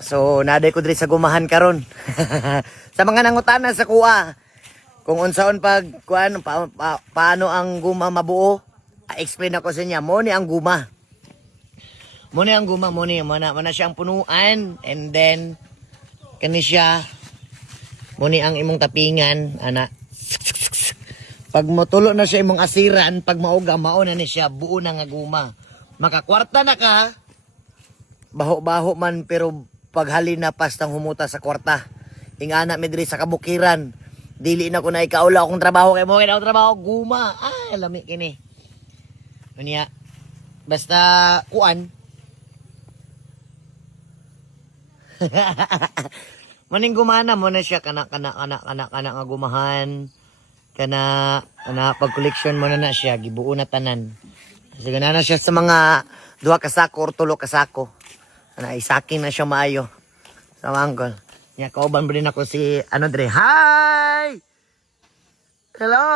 So naday ko diri sa gumahan karon. Sa mga nangutana sa kuha, kung unsaon pag kuan paano ang guma mabuo, explain ako sa inyo. Mo ni ang guma. Mo ni ang guma, mo na siyang punuan, and then kani siya mo ni ang imong tapingan ana. Pag motulo na siya imong asiran, pag mauga mao na ni siya buo na nga guma. Makakwarta na ka. Baho-baho man pero paghali na pastang humuta sa kwarta. Ingana mi diri sa kabukiran. Dili na ko na ikaula akong trabaho kay mo kay akong trabaho guma. Ay lami kini. Unya basta kuan. Maning gumana mo na siya kana nga gumahan. Kana pag collection mo na siya gibuo na tanan. Sige na siya sa mga 2 ka sako or 3 ka sako. Ana isaking na siya maayo. Sa manggol. Nya kauban ba din ako si ano dre. Hi! Hello!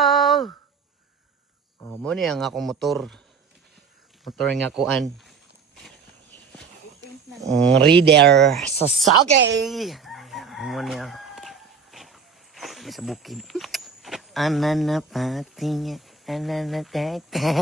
Oh, mo ni ang akong motor. Motor nga kuan. Reader Sasaki. Mo ni ang sa bukid. Anana patinya, anana teka.